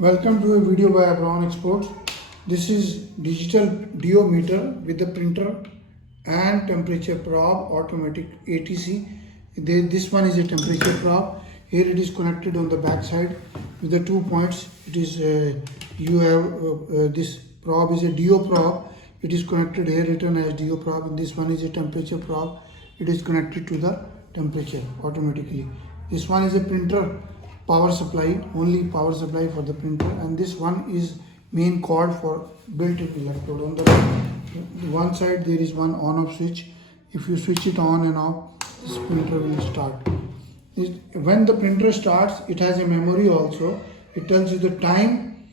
Welcome to a video by AbronA Exports. This is digital DOmeter with the printer and temperature probe, automatic ATC. This one is a temperature probe. Here it is connected on the back side with the 2 points. It is this probe is a DO probe. It is connected here written as DO probe. And this one is a temperature probe. It is connected to the temperature automatically. This one is a printer power supply, only power supply for the printer, and this one is main cord for built-in electrode. On the one side there is one on-off switch. If you switch it on and off, this printer will start. When the printer starts, it has a memory also. It tells you the time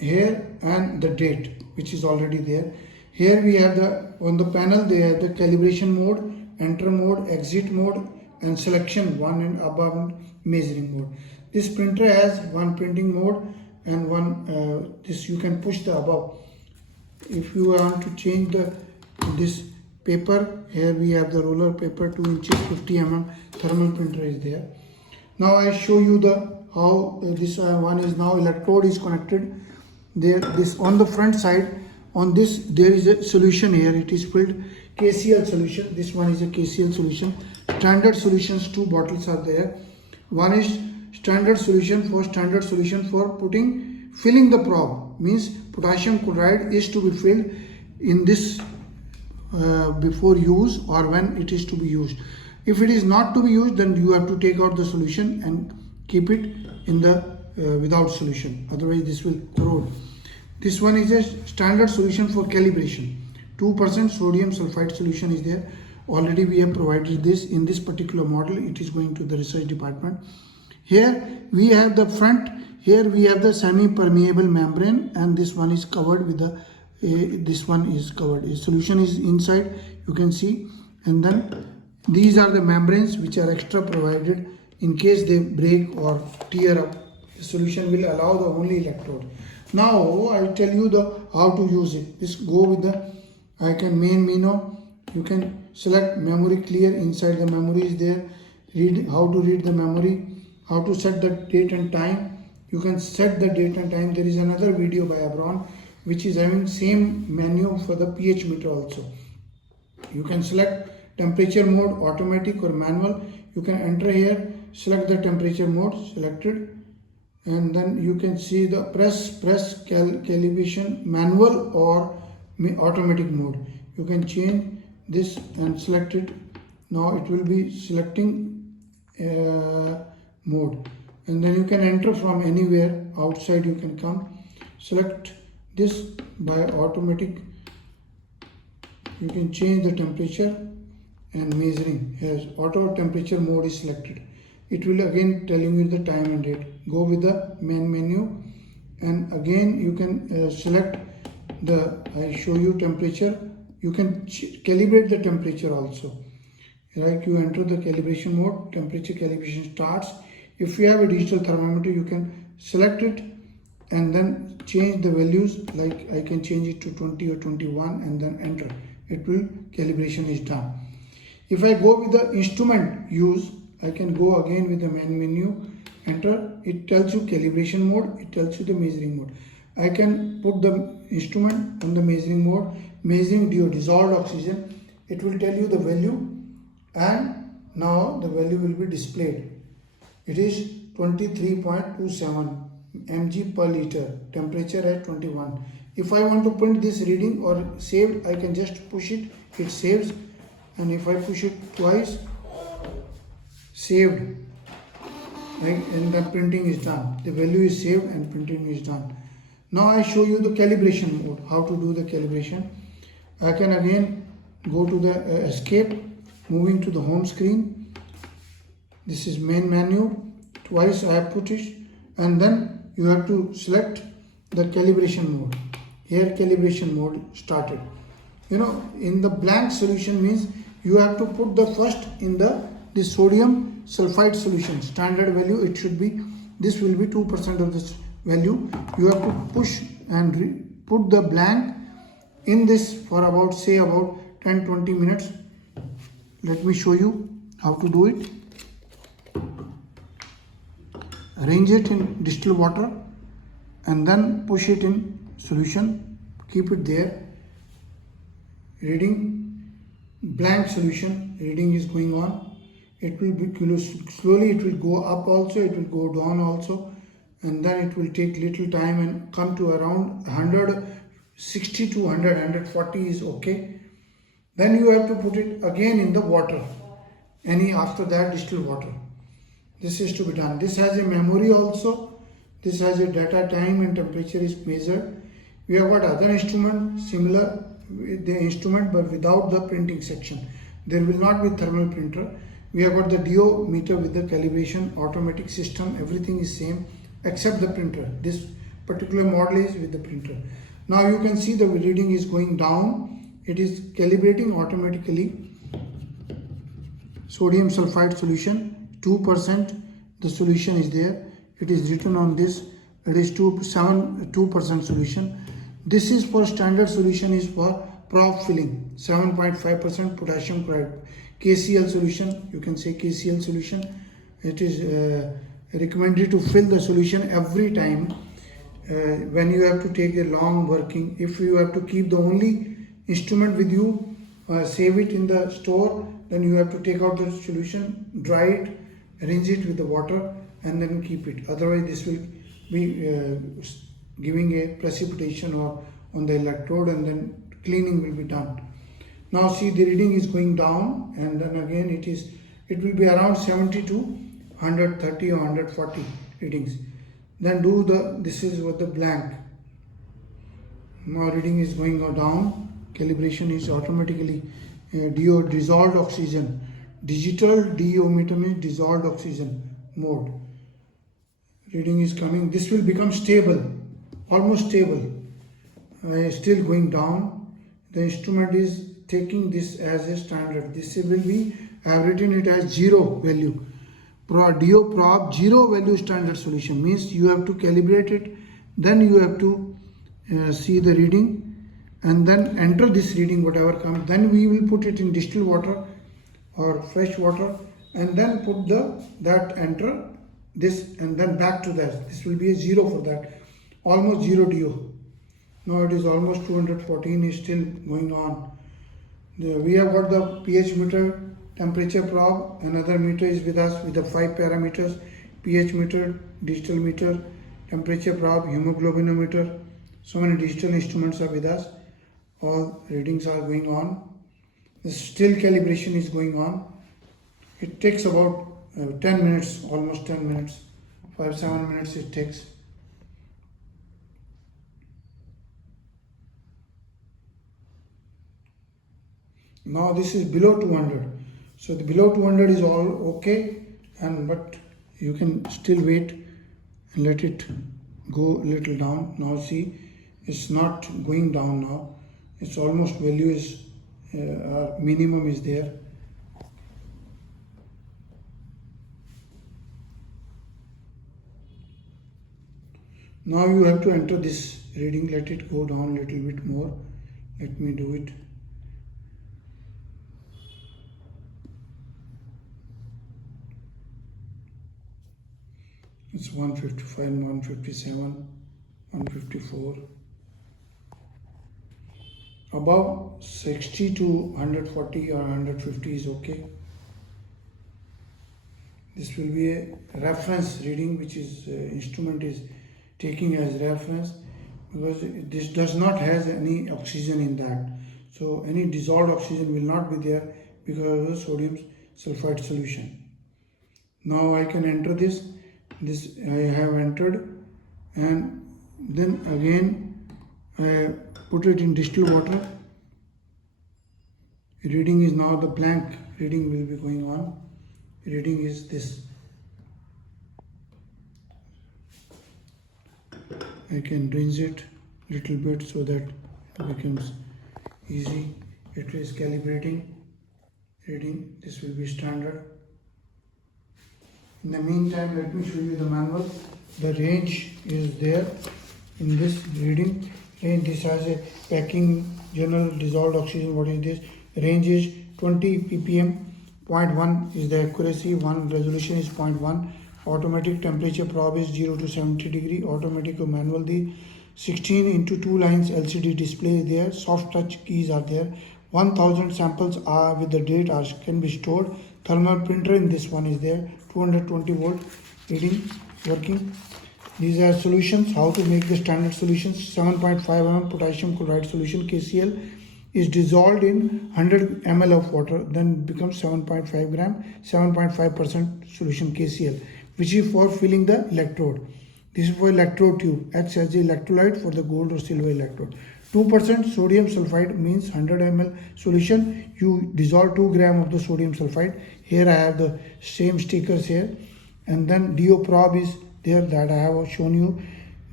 here and the date, which is already there. Here we have on the panel they have the calibration mode, enter mode, exit mode, and selection one and above measuring mode. This printer has one printing mode and one this you can push the above. If you want to change this paper, here we have the roller paper 2 inches 50 mm thermal printer is there. Now I show you how this one is now electrode is connected. There this on the front side, on this there is a solution here. It is filled KCl solution. This one is a KCl solution. Standard solutions, 2 bottles are there. One is standard solution for filling the probe, means potassium chloride is to be filled in this before use or when it is to be used. If it is not to be used, then you have to take out the solution and keep it in the without solution, otherwise this will corrode. This one is a standard solution for calibration. 2% sodium sulfide solution is there. Already we have provided this in this particular model. It is going to the research department. Here we have the front. Here we have the semi-permeable membrane, and this one is covered with the this one is covered. A solution is inside, you can see, and then these are the membranes which are extra provided in case they break or tear up. The solution will allow the only electrode. Now I will tell you how to use it. Just go with the icon main menu. You can select memory clear. Inside the memory is there. Read how to read the memory. How to set the date and time. You can set the date and time. There is another video by AbronA which is having same menu for the pH meter also. You can select temperature mode, automatic or manual. You can enter here, select the temperature mode, selected, and then you can see the press calibration manual or automatic mode. You can change this and select it. Now it will be selecting mode, and then you can enter from anywhere outside. You can come select this by automatic. You can change the temperature and measuring. As auto temperature mode is selected, it will again telling you the time and date. Go with the main menu, and again you can select I show you temperature. You can calibrate the temperature also. Like you enter the calibration mode, temperature calibration starts. If you have a digital thermometer, you can select it and then change the values. Like I can change it to 20 or 21 and then enter. It will, calibration is done. If I go with the instrument use, I can go again with the main menu, enter. It tells you calibration mode, it tells you the measuring mode. I can put the instrument on the measuring mode, measuring dissolved oxygen. It will tell you the value, and now the value will be displayed. It is 23.27 mg per liter, temperature at 21. If I want to print this reading or save, I can just push it, it saves, and if I push it twice, saved, and the printing is done. The value is saved and printing is done. Now I show you the calibration mode, how to do the calibration. I can again go to the escape, moving to the home screen. This is main menu. Twice I have put it, and then you have to select the calibration mode. Here calibration mode started. You know, in the blank solution means you have to put the first in the sodium sulfide solution. Standard value it should be, this will be 2% of this value. You have to push and put the blank in this for about 10-20 minutes. Let me show you how to do it. Arrange it in distilled water and then push it in solution, keep it there, reading, blank solution, reading is going on. It will be slowly, it will go up also, it will go down also, and then it will take little time and come to around 160 to 140 is okay. Then you have to put it again in the water, after that distilled water. This is to be done. This has a memory also. This has a data, time and temperature is measured. We have got other instrument similar with the instrument but without the printing section. There will not be thermal printer. We have got the DOmeter with the calibration, automatic system, everything is same except the printer. This particular model is with the printer. Now you can see the reading is going down. It is calibrating automatically. Sodium sulfide solution, 2%. The solution is there. It is written on this. It is 2% solution. This is for standard solution is for prop filling. 7.5% potassium chloride. KCl solution, you can say KCl solution. It is recommended to fill the solution every time when you have to take a long working. If you have to keep the only instrument with you, save it in the store, then you have to take out the solution, dry it, rinse it with the water and then keep it. Otherwise this will be giving a precipitation or on the electrode and then cleaning will be done. Now see the reading is going down and then again it will be around 70 to 130 or 140 readings. Then this is what the blank. Now reading is going down. Calibration is automatically dissolved oxygen. Digital DOmeter means dissolved oxygen mode. Reading is coming. This will become stable, almost stable. Still going down. The instrument is taking this as a standard. This will be, I have written it as 0 value. DO prop 0 value standard solution means you have to calibrate it, then you have to see the reading and then enter this reading whatever comes. Then we will put it in distilled water or fresh water and then put enter this and then back to that. This will be a 0 for that. Almost 0 DO. Now it is almost 214 is still going on. We have got the pH meter, temperature probe, another meter is with us with the 5 parameters, pH meter, digital meter, temperature probe, hemoglobinometer. So many digital instruments are with us. All readings are going on. The still calibration is going on. It takes about 10 minutes, almost 10 minutes, 5-7 minutes it takes. Now this is below 200. So the below 200 is all okay, but you can still wait and let it go a little down. Now see, it's not going down now. It's almost value is minimum is there. Now you have to enter this reading. Let it go down a little bit more. Let me do it. It's 155, 157, 154. Above 60 to 140 or 150 is okay. This will be a reference reading which is instrument is taking as reference, because this does not has any oxygen in that. So any dissolved oxygen will not be there because of the sodium sulfide solution. Now I can enter this. This I have entered, and then again I put it in distilled water. Reading is now the blank reading will be going on. Reading is this. I can rinse it little bit so that it becomes easy. It is calibrating reading. This will be standard. In the meantime, let me show you the manual. The range is there in this reading. Range, this has a packing, general dissolved oxygen. What is this? Range is 20 ppm. 0.1 is the accuracy. 1 resolution is 0.1. automatic temperature probe is 0 to 70 degree, automatic or manual. The 16 into 2 lines LCD display is there, soft touch keys are there, 1000 samples are with the date are can be stored, thermal printer in this one is there, 220 volt reading working. These are solutions, how to make the standard solutions. 7.5 mm potassium chloride solution KCl is dissolved in 100 ml of water, then becomes 7.5 gram, 7.5% solution KCl, which is for filling the electrode. This is for electrode tube, acts as the electrolyte for the gold or silver electrode. 2% sodium sulfide means 100 ml solution, you dissolve 2 gram of the sodium sulfide. Here I have the same stickers here. And then DO probe is there that I have shown you.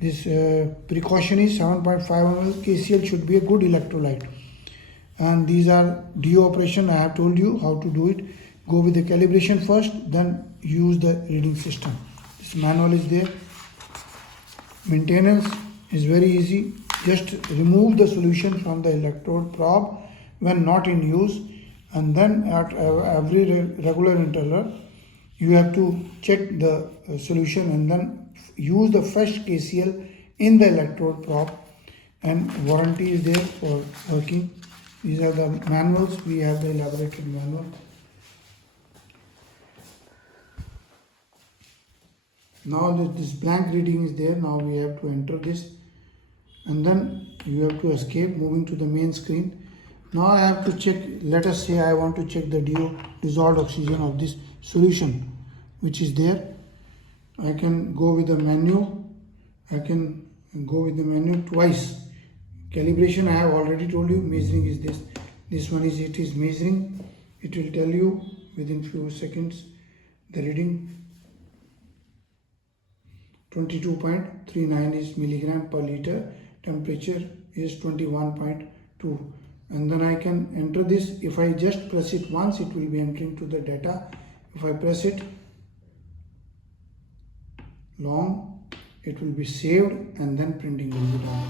This precaution is 7.5 ml KCl should be a good electrolyte. And these are DO operation. I have told you how to do it. Go with the calibration first, then use the reading system. This manual is there. Maintenance is very easy. Just remove the solution from the electrode probe when not in use, and then at every regular interval you have to check the solution and then use the fresh KCl in the electrode probe, and warranty is there for working. These are the manuals. We have the elaborated manual. Now this blank reading is there. Now we have to enter this, and then you have to escape, moving to the main screen. Now I have to check, let us say I want to check the DO dissolved oxygen of this solution which is there. I can go with the menu. I can go with the menu twice. Calibration I have already told you. Measuring is this. This one is it is measuring. It will tell you within few seconds the reading. 22.39 is milligram per liter. Temperature is 21.2, and then I can enter this. If I just press it once, it will be entering to the data. If I press it long, it will be saved and then printing will be done.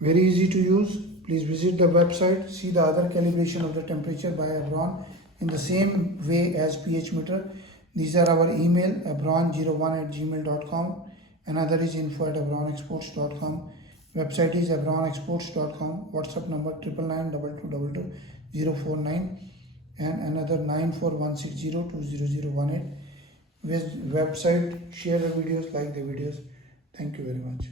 Very easy to use. Please visit the website, see the other calibration of the temperature by AbronA in the same way as pH meter. These are our email, abron01@gmail.com. Another is info@abronexports.com. Website is abronexports.com. WhatsApp number 9992222 and another 94160200018. Website, share the videos, like the videos. Thank you very much.